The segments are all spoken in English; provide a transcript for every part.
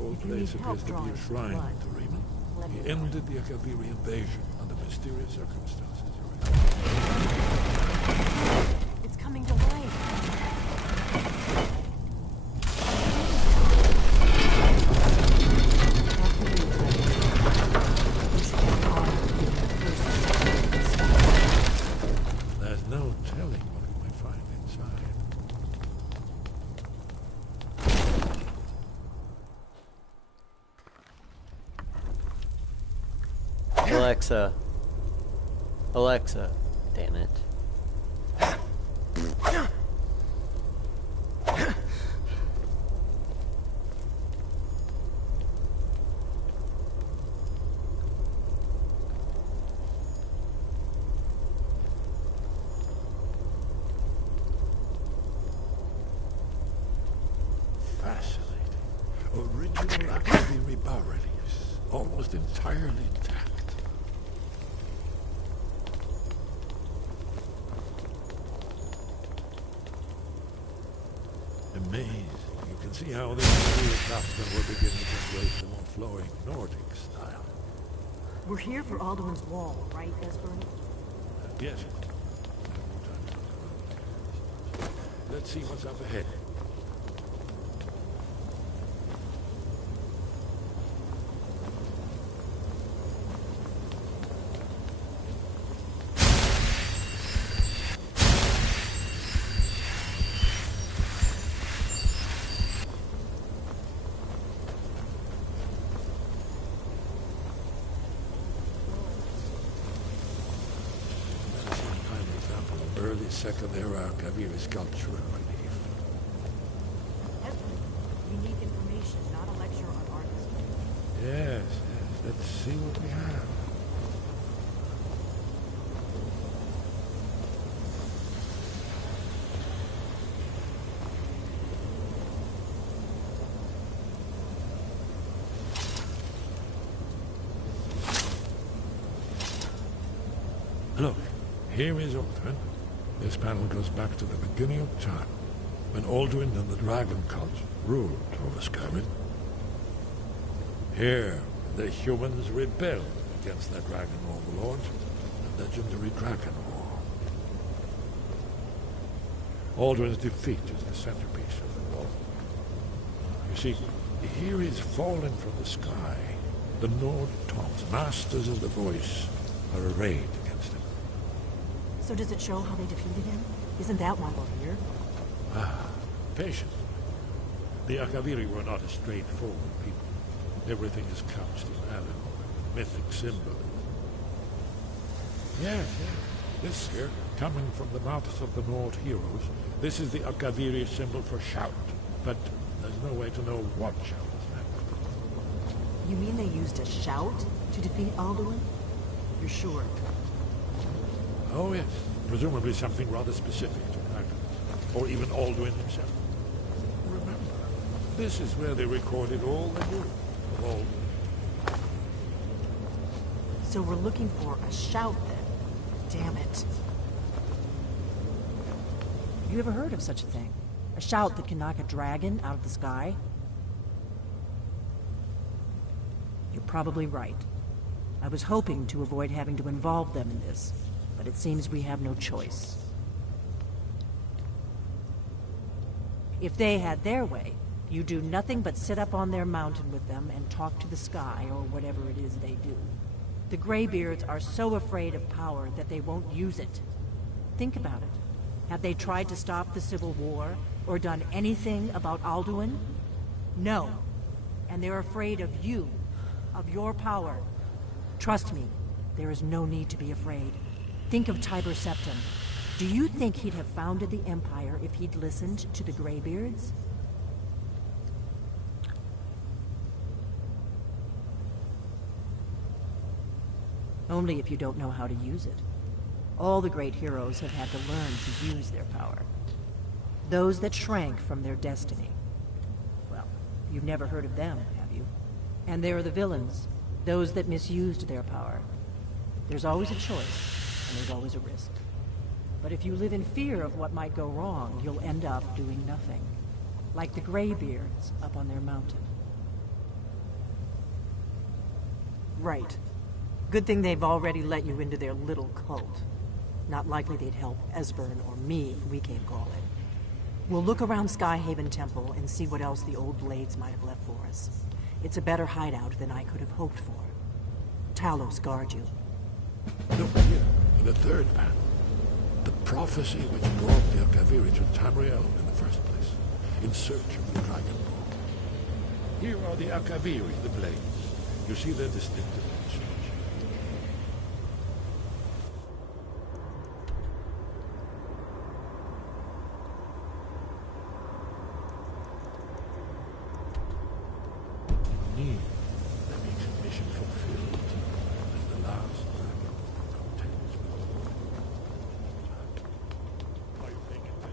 whole place appears to be a shrine to Raymond. He ended the Akaviri invasion under mysterious circumstances. It's coming to life. There's no telling what we might find inside. Alexa, damn it. Fascinating. Original Akaviri bas-reliefs, almost entirely intact. Amazing. You can see how the earlier craftsmen were beginning to embrace the more flowing Nordic style. We're here for Alduin's Wall, right, Esper? Yes. Let's see what's up ahead. Early Second Era Akaviri sculpture and relief. Unique information, not a lecture on artistry. Yes. Let's see what we have. Look, here is Alduin. This panel goes back to the beginning of time, when Alduin and the Dragon Cult ruled over Skyrim. Here, the humans rebelled against their dragon overlord, the legendary Dragon War. Alduin's defeat is the centerpiece of the war. You see, here is fallen from the sky. The Nord Toms, masters of the voice, are arrayed against him. So does it show how they defeated him? Isn't that why we're here? Patience. The Akaviri were not a straightforward people. Everything is couched in allegory, mythic symbolism. Yes. This here, coming from the mouths of the Nord heroes, this is the Akaviri symbol for shout. But there's no way to know what shout is meant. You mean they used a shout to defeat Alduin? You're sure? Oh, yes. Presumably something rather specific to dragons, or even Alduin himself. Remember, this is where they recorded all they knew of Alduin. So we're looking for a shout then. Damn it. You ever heard of such a thing? A shout that can knock a dragon out of the sky? You're probably right. I was hoping to avoid having to involve them in this. But it seems we have no choice. If they had their way, you do nothing but sit up on their mountain with them and talk to the sky, or whatever it is they do. The Greybeards are so afraid of power that they won't use it. Think about it. Have they tried to stop the Civil War, or done anything about Alduin? No. And they're afraid of you, of your power. Trust me, there is no need to be afraid. Think of Tiber Septim. Do you think he'd have founded the Empire if he'd listened to the Greybeards? Only if you don't know how to use it. All the great heroes have had to learn to use their power. Those that shrank from their destiny. Well, you've never heard of them, have you? And there are the villains, those that misused their power. There's always a choice. And there's always a risk. But if you live in fear of what might go wrong, you'll end up doing nothing. Like the Greybeards up on their mountain. Right. Good thing they've already let you into their little cult. Not likely they'd help Esbern or me if we came calling. We'll look around Skyhaven Temple and see what else the old blades might have left for us. It's a better hideout than I could have hoped for. Talos guard you. Look here, in the third panel. The prophecy which brought the Akaviri to Tamriel in the first place, in search of the Dragon Ball. Here are the Akaviri, the blades. You see their distinctive change. Need that makes a mission fulfilled, as the last Dragon Ball contends with. Are you paying attention?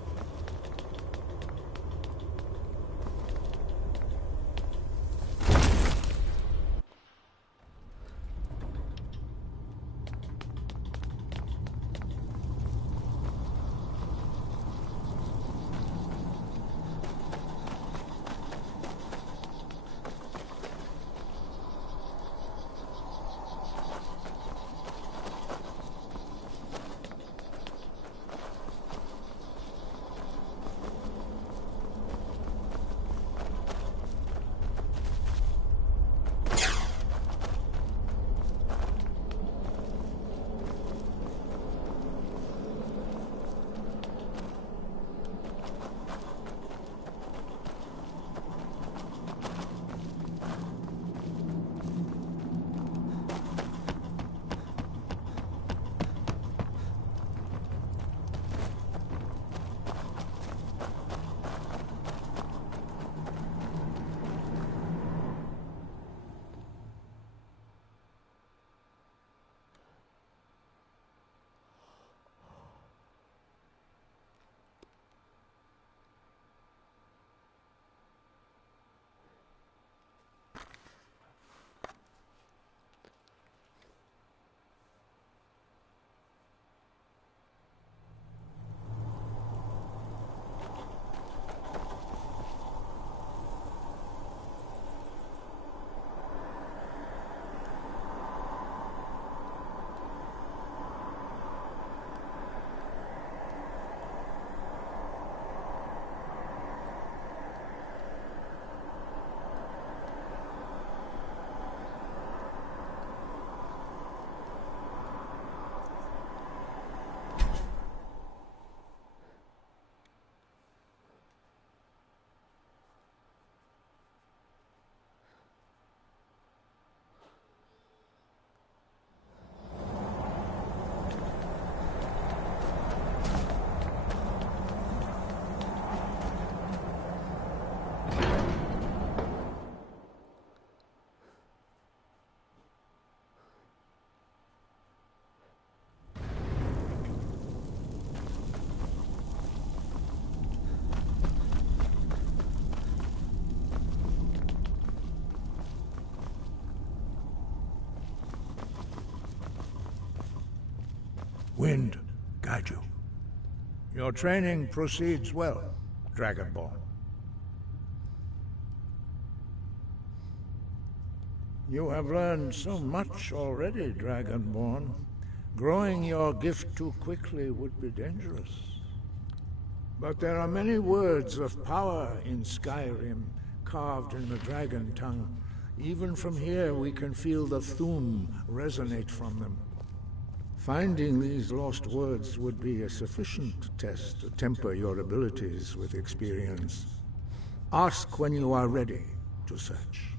Wind, guide you. Your training proceeds well, Dragonborn. You have learned so much already, Dragonborn. Growing your gift too quickly would be dangerous. But there are many words of power in Skyrim, carved in the dragon tongue. Even from here we can feel the Thum resonate from them. Finding these lost words would be a sufficient test to temper your abilities with experience. Ask when you are ready to search.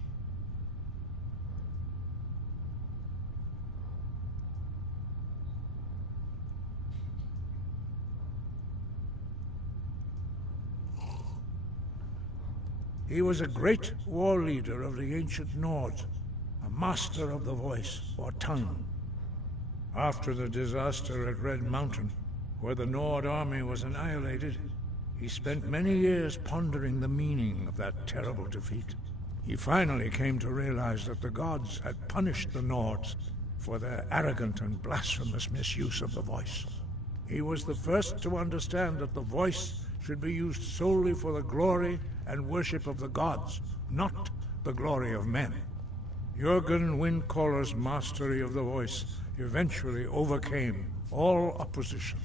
He was a great war leader of the ancient Nords, a master of the voice, or tongue. After the disaster at Red Mountain, where the Nord army was annihilated, he spent many years pondering the meaning of that terrible defeat. He finally came to realize that the gods had punished the Nords for their arrogant and blasphemous misuse of the voice. He was the first to understand that the voice should be used solely for the glory and worship of the gods, not the glory of men. Jürgen Windcaller's mastery of the voice eventually overcame all opposition,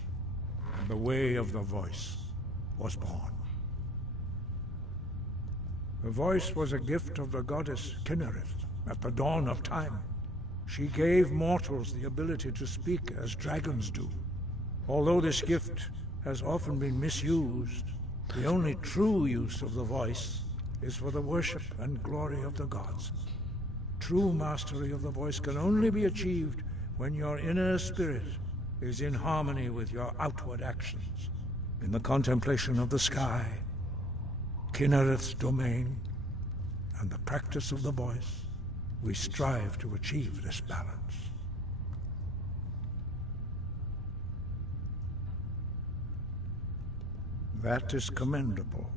and the way of the voice was born. The voice was a gift of the goddess Kinnereth at the dawn of time. She gave mortals the ability to speak as dragons do. Although this gift has often been misused, the only true use of the voice is for the worship and glory of the gods. True mastery of the voice can only be achieved when your inner spirit is in harmony with your outward actions. In the contemplation of the sky, Kinnereth's domain, and the practice of the voice, we strive to achieve this balance. That is commendable.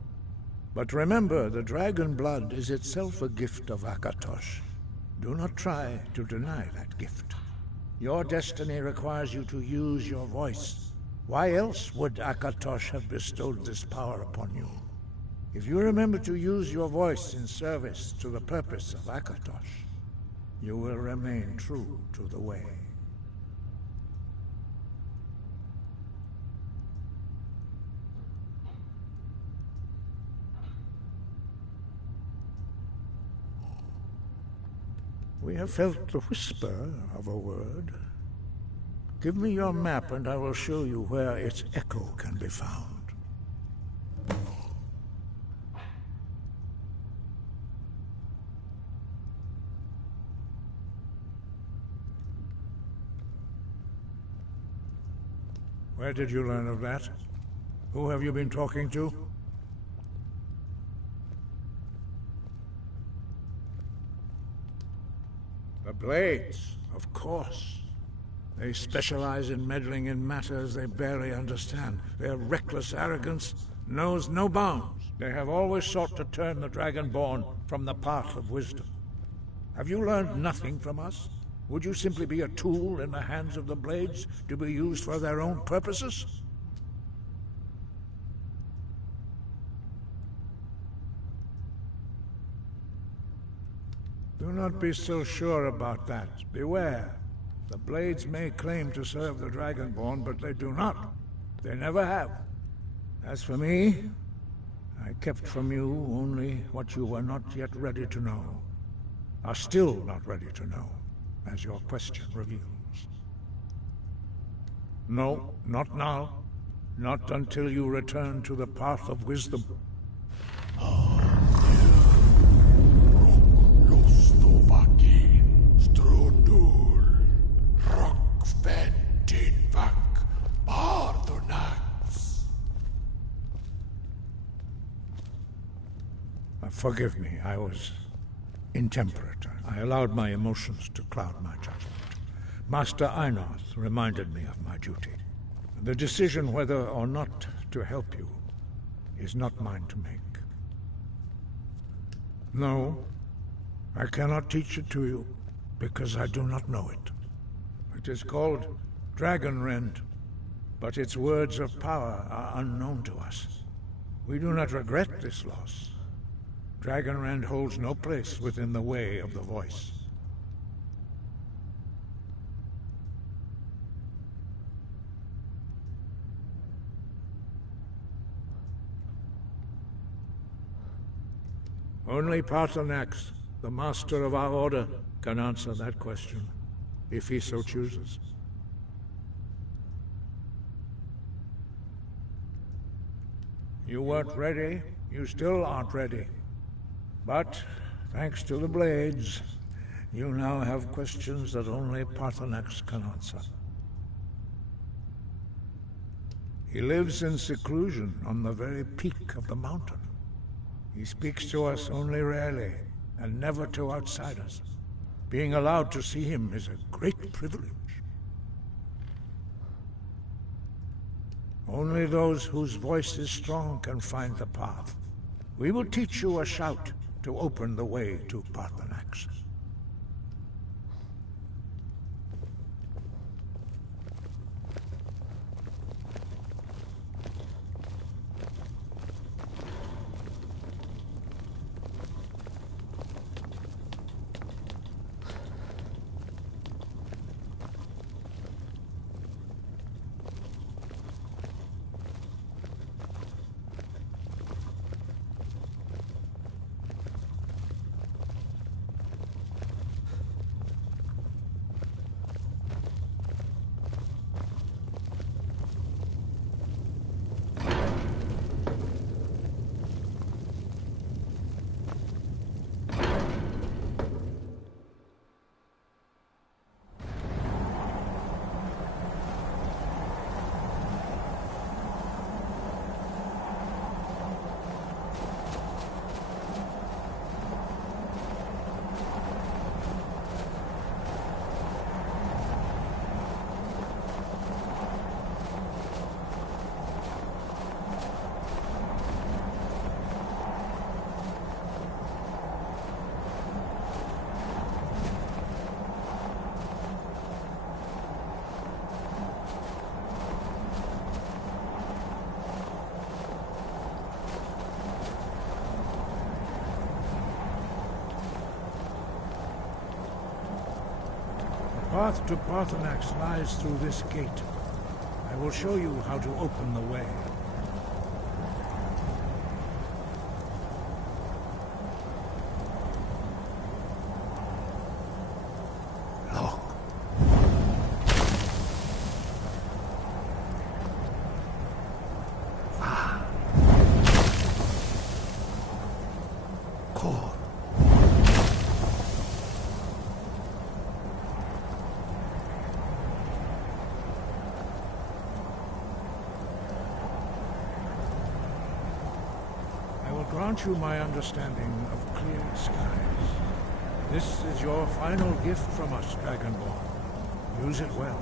But remember, the dragon blood is itself a gift of Akatosh. Do not try to deny that gift. Your destiny requires you to use your voice. Why else would Akatosh have bestowed this power upon you? If you remember to use your voice in service to the purpose of Akatosh, you will remain true to the way. We have felt the whisper of a word. Give me your map and I will show you where its echo can be found. Where did you learn of that? Who have you been talking to? The Blades, of course. They specialize in meddling in matters they barely understand. Their reckless arrogance knows no bounds. They have always sought to turn the Dragonborn from the path of wisdom. Have you learned nothing from us? Would you simply be a tool in the hands of the Blades to be used for their own purposes? Do not be so sure about that. Beware. The Blades may claim to serve the Dragonborn, but they do not. They never have. As for me, I kept from you only what you were not yet ready to know. Are still not ready to know, as your question reveals. No, not now. Not until you return to the path of wisdom. Forgive me, I was intemperate. I allowed my emotions to cloud my judgment. Master Einarth reminded me of my duty. The decision whether or not to help you is not mine to make. No, I cannot teach it to you, because I do not know it. It is called Dragonrend, but its words of power are unknown to us. We do not regret this loss. Dragonrend holds no place within the way of the voice. Only Paarthurnax, the master of our order, can answer that question, if he so chooses. You weren't ready, you still aren't ready. But, thanks to the Blades, you now have questions that only Paarthurnax can answer. He lives in seclusion on the very peak of the mountain. He speaks to us only rarely, and never to outsiders. Being allowed to see him is a great privilege. Only those whose voice is strong can find the path. We will teach you a shout to open the way to Paarthurnax. path to Parthenax lies through this gate. I will show you how to open the way. Look. Cool. I will grant you my understanding of clear skies. This is your final gift from us, Dragonborn. Use it well.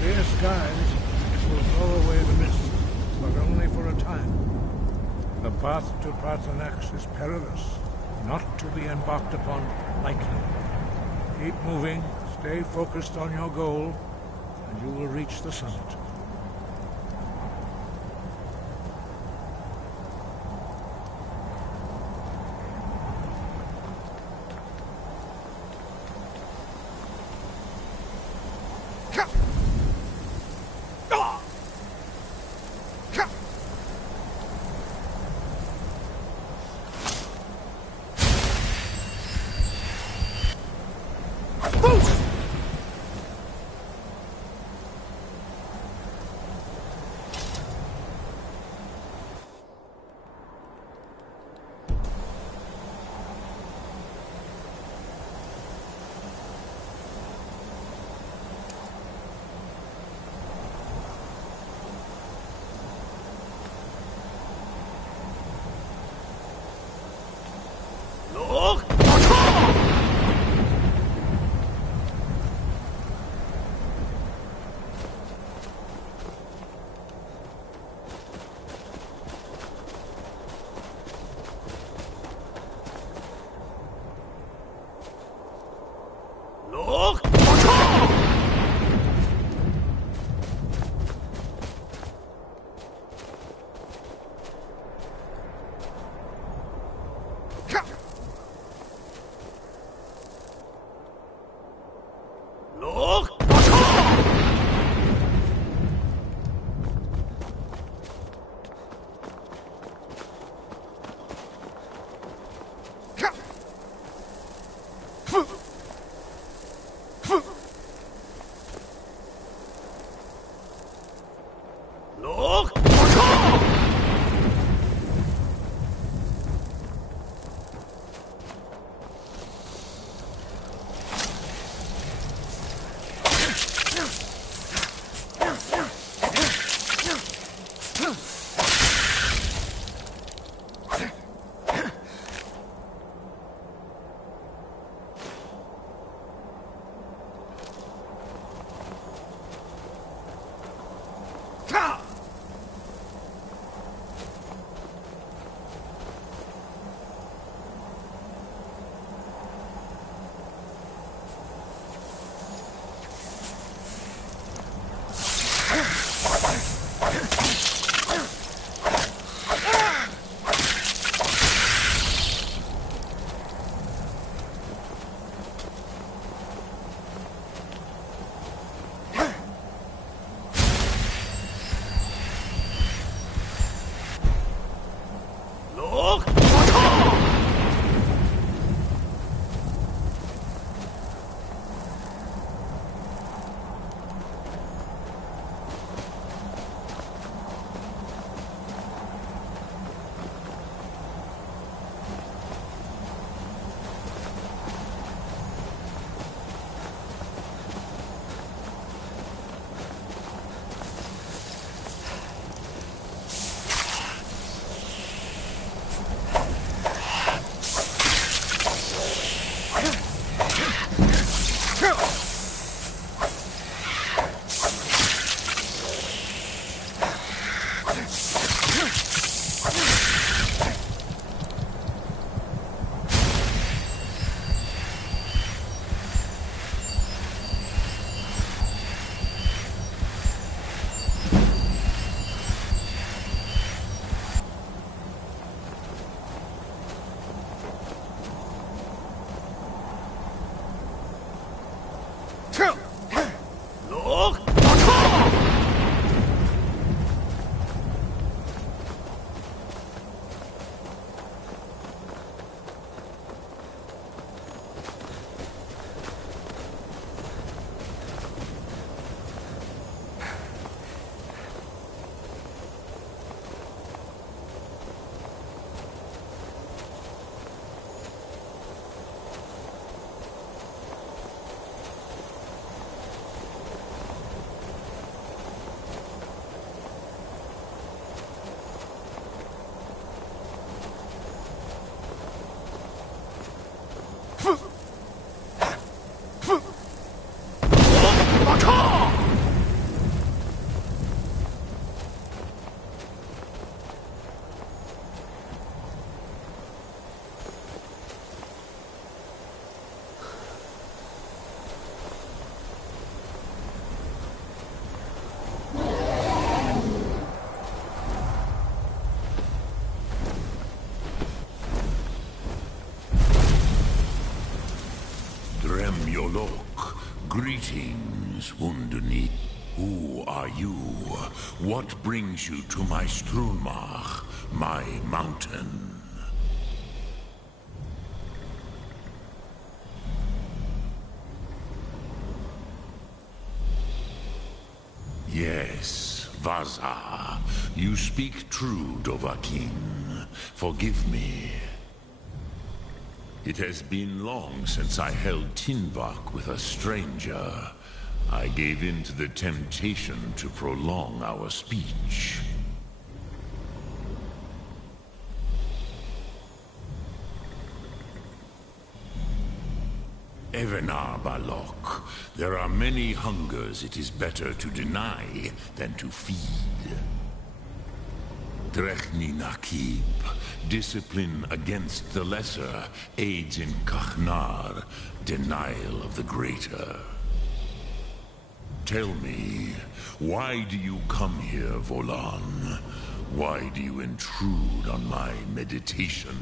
Clear skies will blow away the mist, but only for a time. The path to Parthenax is perilous, not to be embarked upon lightly. Keep moving, stay focused on your goal, and you will reach the summit. Greetings, Wunduni. Who are you? What brings you to my Strunmach, my mountain? Yes, Vaza. You speak true, Dovahkiin. Forgive me. It has been long since I held Tinvak with a stranger. I gave in to the temptation to prolong our speech. Evenar Balok, there are many hungers it is better to deny than to feed. Drechni Nakib, discipline against the lesser aids in Kachnar, denial of the greater. Tell me, why do you come here, Volan? Why do you intrude on my meditation?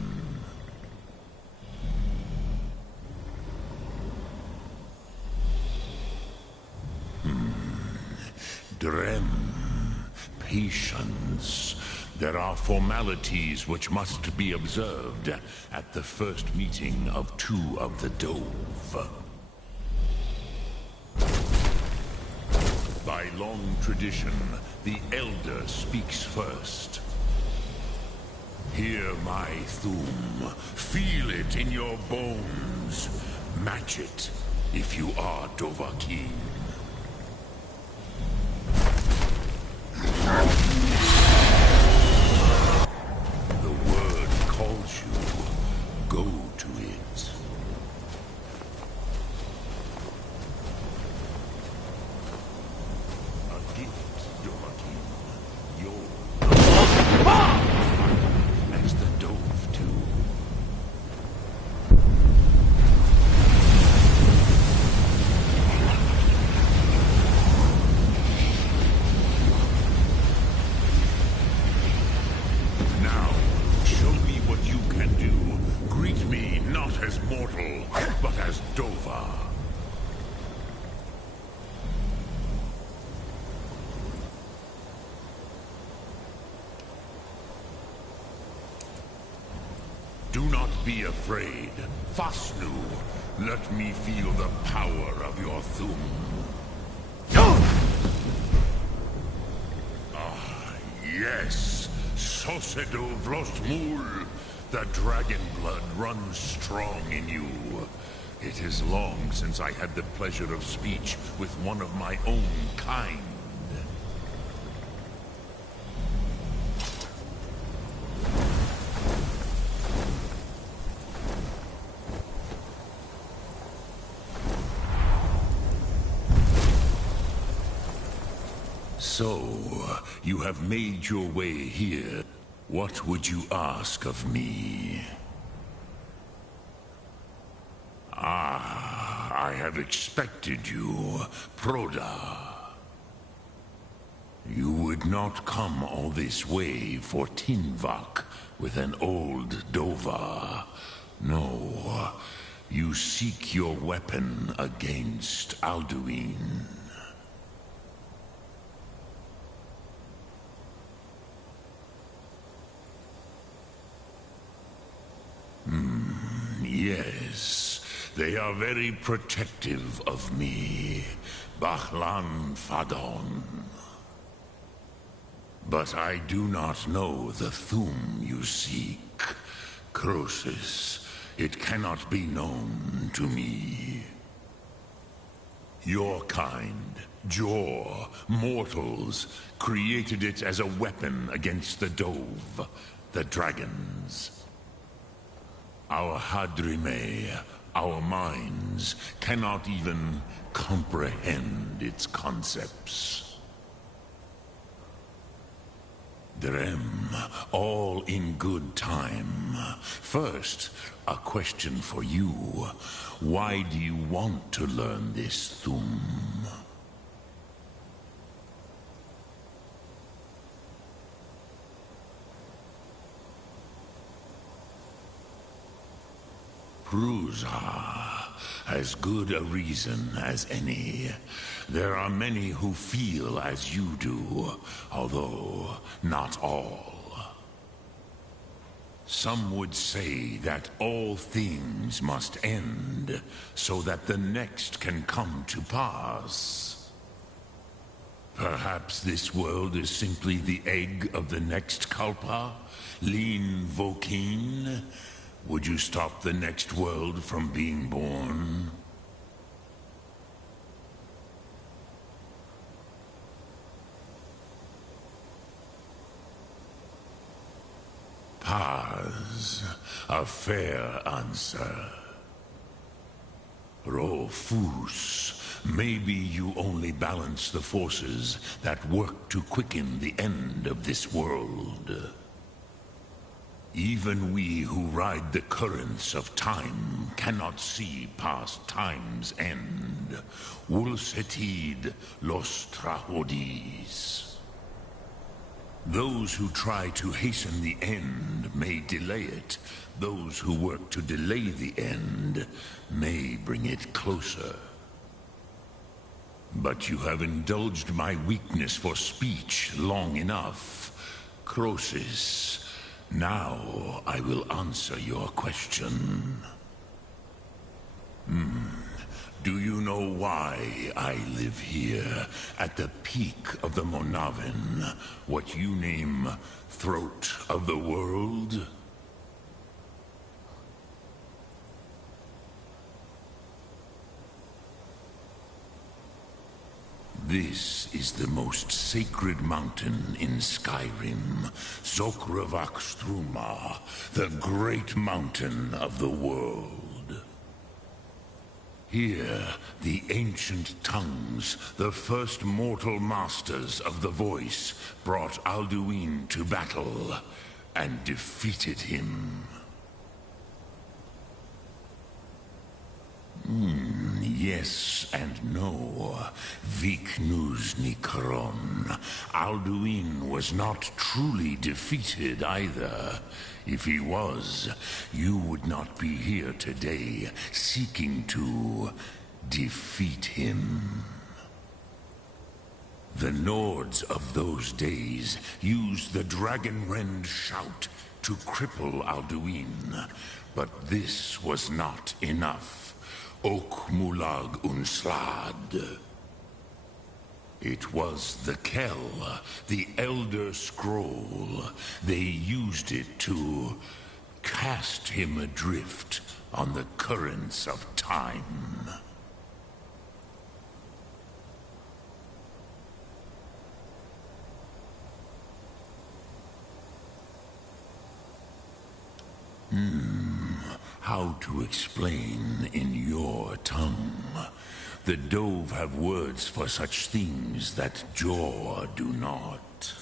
Drem, patience. There are formalities which must be observed at the first meeting of two of the Dove. By long tradition, the Elder speaks first. Hear my Thum. Feel it in your bones. Match it if you are Dovahkiin. The word calls you. Go to it. A gift, Dovahkiin. Your as the Dove do. Now, show me what you can do. Greet me not as mortal, but as Dova. Do not be afraid. Fasnu, let me feel the power of your Thum. Ah, yes. Sosedo Vrostmul. The dragon blood runs strong in you. It is long since I had the pleasure of speech with one of my own kind. So, you have made your way here. What would you ask of me? Ah, I have expected you, Proda. You would not come all this way for Tinvak with an old Dova. No, you seek your weapon against Alduin. Yes, they are very protective of me, Bahlan Fadon. But I do not know the Thum you seek. Croesus, it cannot be known to me. Your kind, Jor, mortals, created it as a weapon against the Dove, the dragons. Our Hadrime, our minds, cannot even comprehend its concepts. Drem, all in good time. First, a question for you. Why do you want to learn this Thum? Prusa, as good a reason as any. There are many who feel as you do, although not all. Some would say that all things must end, so that the next can come to pass. Perhaps this world is simply the egg of the next Kalpa? Lean Vokeen? Would you stop the next world from being born? Paz, a fair answer. Rofus, maybe you only balance the forces that work to quicken the end of this world. Even we who ride the currents of time cannot see past time's end. Wulsetid los trahodis. Those who try to hasten the end may delay it. Those who work to delay the end may bring it closer. But you have indulged my weakness for speech long enough. Croesus, now I will answer your question. Do you know why I live here, at the peak of the Monavin, what you name Throat of the World? This is the most sacred mountain in Skyrim, Zokravakstruma, the great mountain of the world. Here, the ancient tongues, the first mortal masters of the voice, brought Alduin to battle and defeated him. Yes and no. Viknus Nikron. Alduin was not truly defeated either. If he was, you would not be here today seeking to defeat him. The Nords of those days used the Dragonrend shout to cripple Alduin, but this was not enough. Ok Mulag Unslad. It was the Kell, the Elder Scroll. They used it to cast him adrift on the currents of time. How to explain in your tongue? The Dove have words for such things that Jor do not.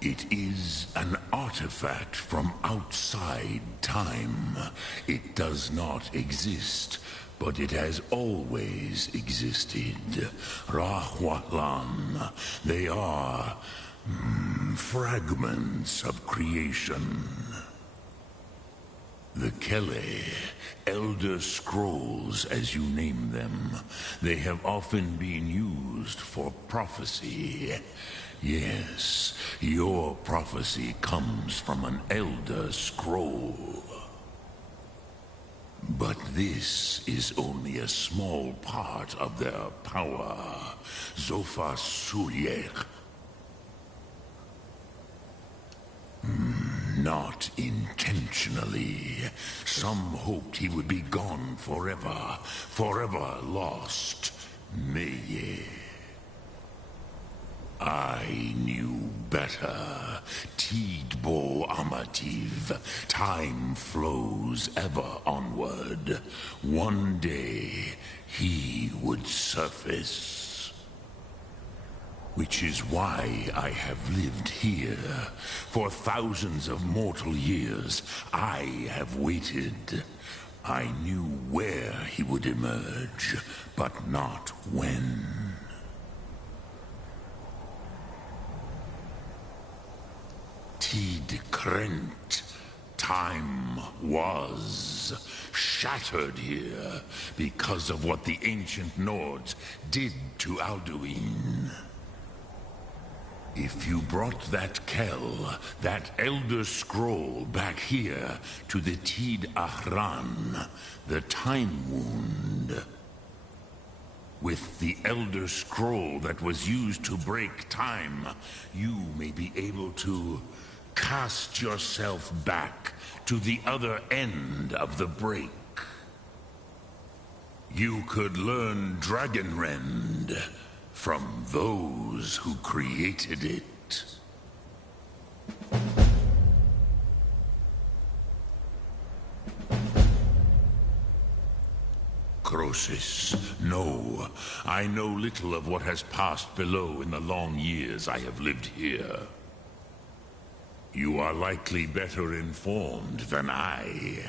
It is an artifact from outside time. It does not exist, but it has always existed. Rahwalan. They are fragments of creation. The Kele, Elder Scrolls as you name them, they have often been used for prophecy. Yes, your prophecy comes from an Elder Scroll. But this is only a small part of their power. Zofa Sulyek. Not intentionally. Some hoped he would be gone forever, forever lost. Meye. I knew better. Tidbo Amativ. Time flows ever onward. One day, he would surface. Which is why I have lived here. For thousands of mortal years, I have waited. I knew where he would emerge, but not when. Tid Krent, Time was shattered here because of what the ancient Nords did to Alduin. If you brought that Kell, that Elder Scroll, back here to the Tid Ahran, the Time Wound, with the Elder Scroll that was used to break time, you may be able to cast yourself back to the other end of the break. You could learn Dragonrend from those who created it. Crosis, no. I know little of what has passed below in the long years I have lived here. You are likely better informed than I.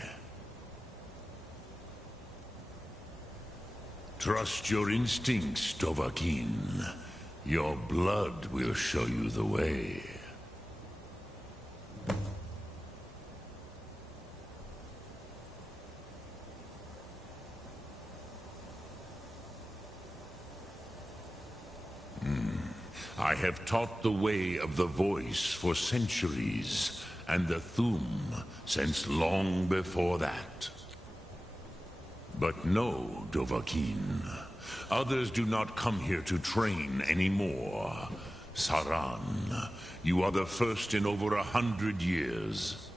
Trust your instincts, Dovahkiin. Your blood will show you the way. I have taught the way of the voice for centuries, and the Thu'um since long before that. But no, Dovahkiin. Others do not come here to train anymore. Saran, you are the first in over 100 years.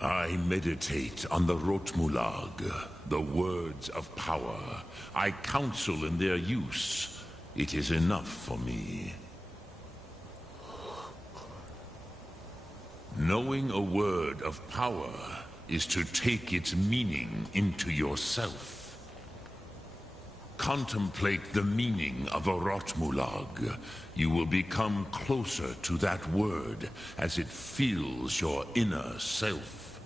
I meditate on the Rotmulag, the words of power. I counsel in their use. It is enough for me. Knowing a word of power is to take its meaning into yourself. Contemplate the meaning of a Rotmulag. You will become closer to that word as it fills your inner self.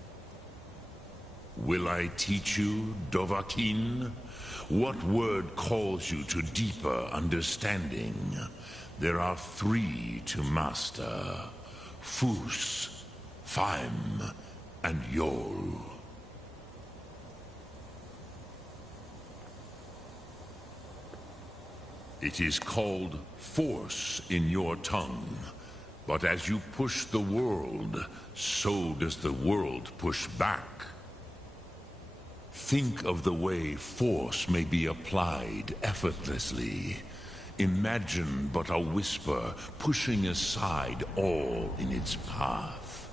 Will I teach you, Dovahkiin? What word calls you to deeper understanding? There are 3 to master: Fus, Faim, and Yol. It is called force in your tongue, but as you push the world, so does the world push back. Think of the way force may be applied effortlessly. Imagine but a whisper pushing aside all in its path.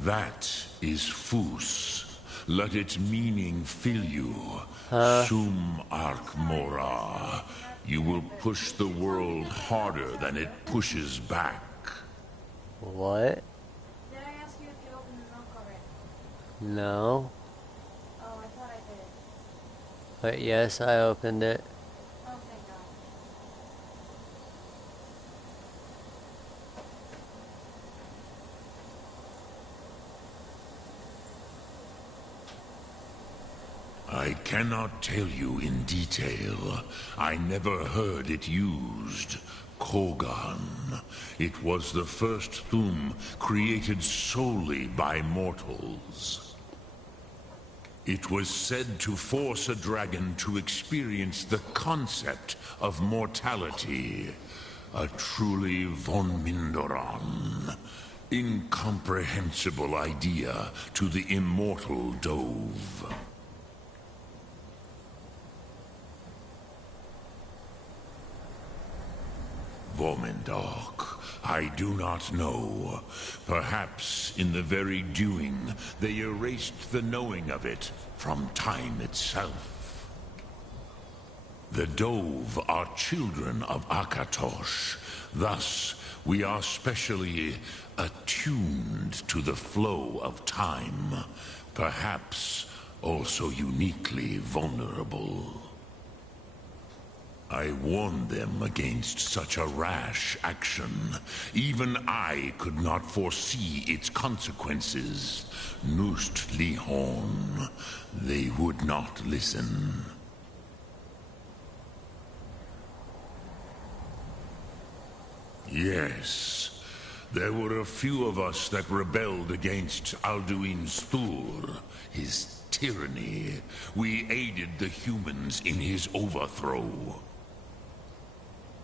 That is Fus. Let its meaning fill you. Sum Ark Mora. You will push the world harder than it pushes back. What? Did I ask you if you opened the milk already? No. Oh, I thought I did. But yes, I opened it. Oh, thank God. I cannot tell you in detail. I never heard it used. Kogan. It was the first Thu'um created solely by mortals. It was said to force a dragon to experience the concept of mortality. A truly von Mindoran. Incomprehensible idea to the immortal Dove. Vomendok, I do not know. Perhaps in the very doing, they erased the knowing of it from time itself. The Dove are children of Akatosh. Thus, we are specially attuned to the flow of time. Perhaps also uniquely vulnerable. I warned them against such a rash action. Even I could not foresee its consequences. Nust Lihon. They would not listen. Yes, There were a few of us that rebelled against Alduin's Thur, his tyranny. We aided the humans in his overthrow.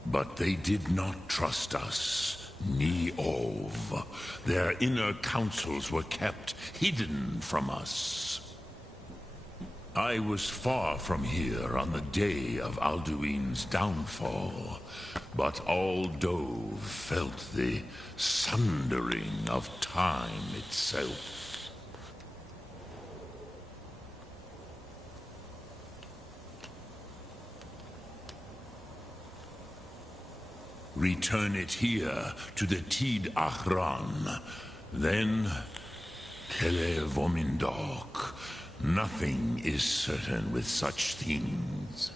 But they did not trust us, ni Ov. Their inner counsels were kept hidden from us. I was far from here on the day of Alduin's downfall, but all Dove felt the sundering of time itself. Return it here to the Tid Achran, then Kele Vomindok. Nothing is certain with such things.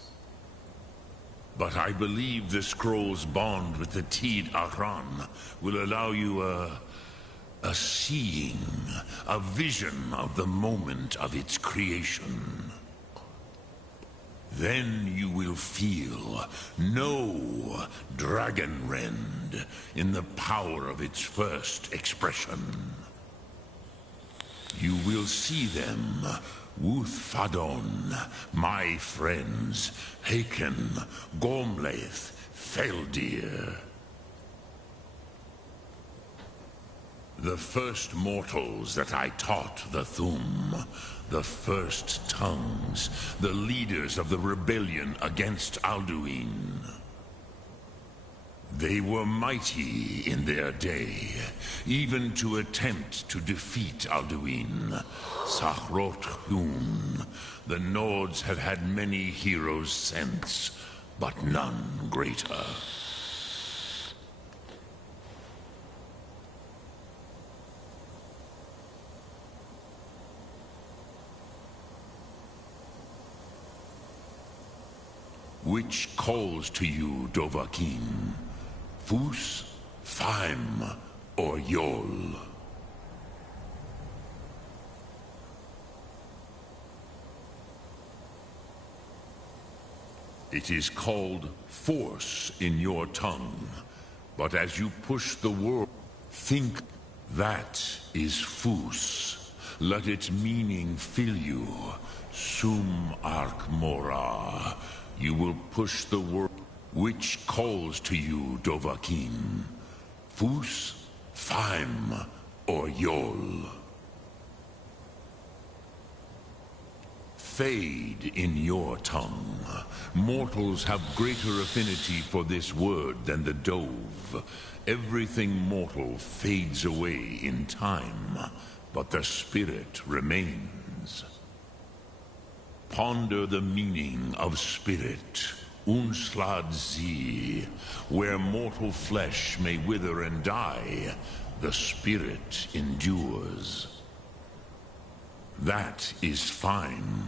But I believe the scroll's bond with the Tid Achran will allow you a seeing, a vision of the moment of its creation. Then you will feel, know Dragonrend in the power of its first expression. You will see them, Wuthfadon, my friends, Haken, Gormlaith, Feldir. The first mortals that I taught the Thum, the first tongues, the leaders of the rebellion against Alduin. They were mighty in their day, even to attempt to defeat Alduin. Sahrot Hun, the Nords have had many heroes since, but none greater. Which calls to you, Dovahkiin? Fus, Faim, or Yol? It is called force in your tongue, but as you push the world, think that is Fus. Let its meaning fill you. Sum Ark Mora. You will push the world. Which calls to you, Dovahkiin? Fus, Faim, or Yol? Fade in your tongue. Mortals have greater affinity for this word than the Dove. Everything mortal fades away in time, but the spirit remains. Ponder the meaning of spirit. Unslad Zi, where mortal flesh may wither and die, the spirit endures. That is fine.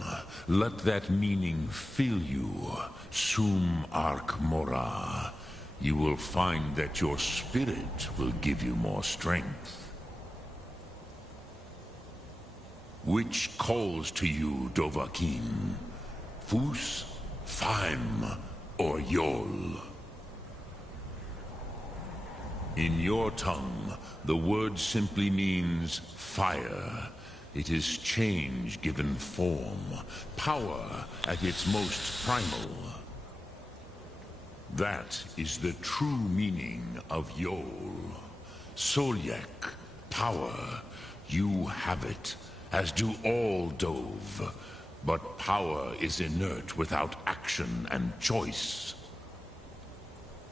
Let that meaning fill you. Sum Ark Mora. You will find that your spirit will give you more strength. Which calls to you, Dovahkiin? Fus, Faim, or Yol? In your tongue, the word simply means fire. It is change given form, power at its most primal. That is the true meaning of Yol. Solyek, power. You have it, as do all Dove. But power is inert without action and choice.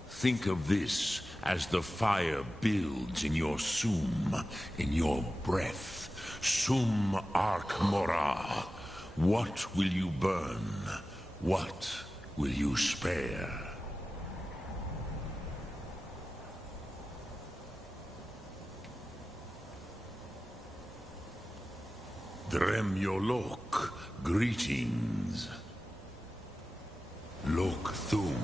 Think of this as the fire builds in your sum, in your breath. Sum Ark Mora. What will you burn? What will you spare? Drem Yolok, greetings. Lok Thum.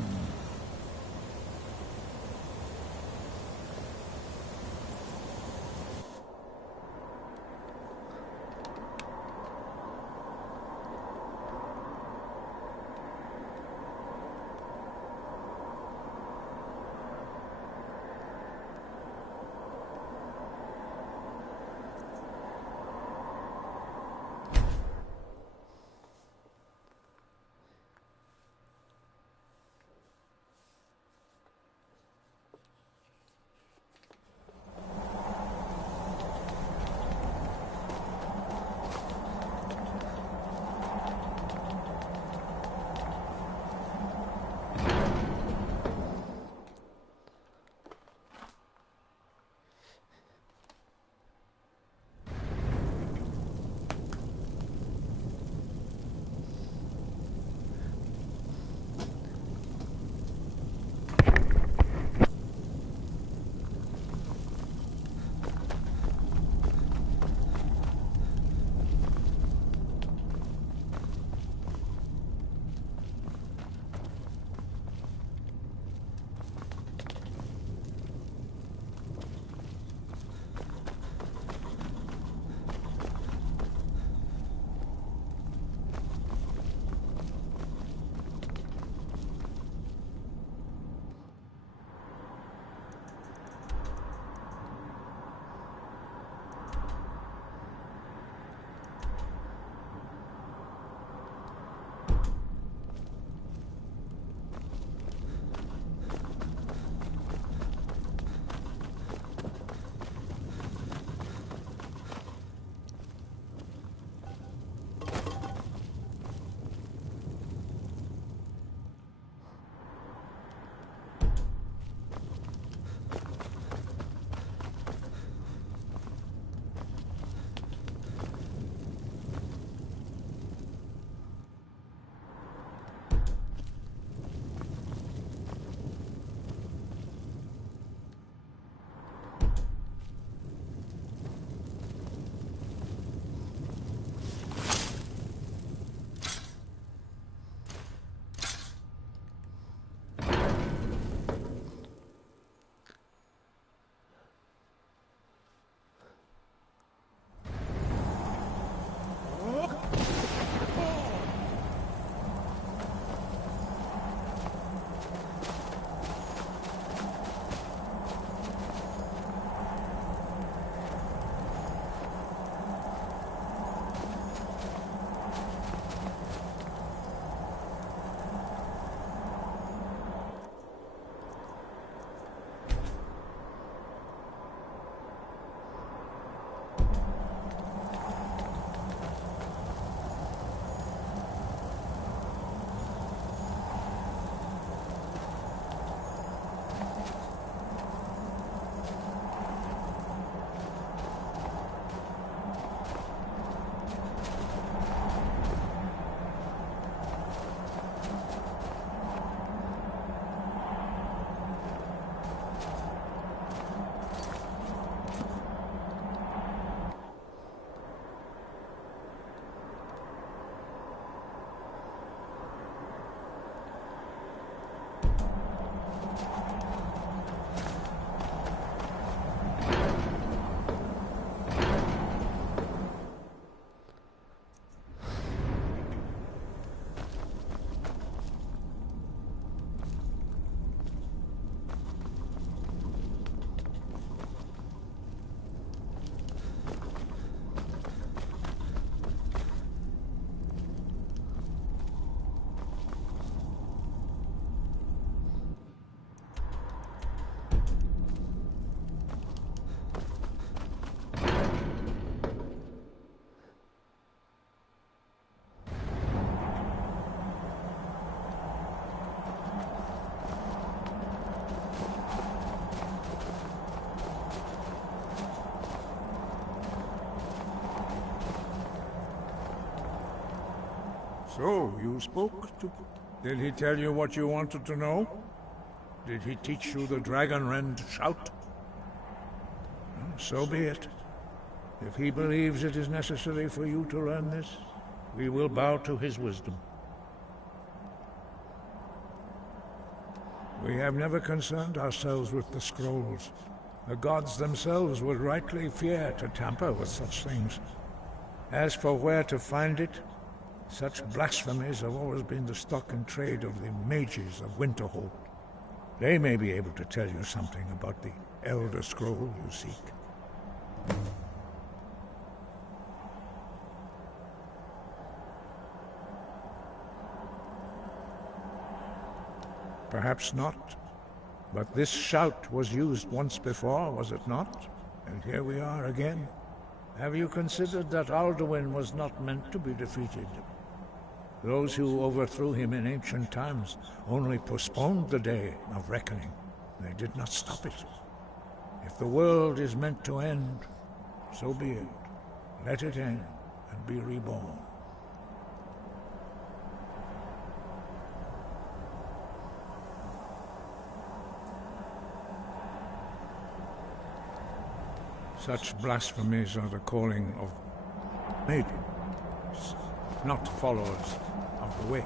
So, you spoke to... Did he tell you what you wanted to know? Did he teach you the dragon rend shout? So be it. If he believes it is necessary for you to learn this, we will bow to his wisdom. We have never concerned ourselves with the scrolls. The gods themselves would rightly fear to tamper with such things. As for where to find it, such blasphemies have always been the stock and trade of the mages of Winterhold. They may be able to tell you something about the Elder Scroll you seek. Perhaps not. But this shout was used once before, was it not? And here we are again. Have you considered that Alduin was not meant to be defeated? Those who overthrew him in ancient times only postponed the day of reckoning. They did not stop it. If the world is meant to end, so be it. Let it end and be reborn. Such blasphemies are the calling of maidens, not followers of the way.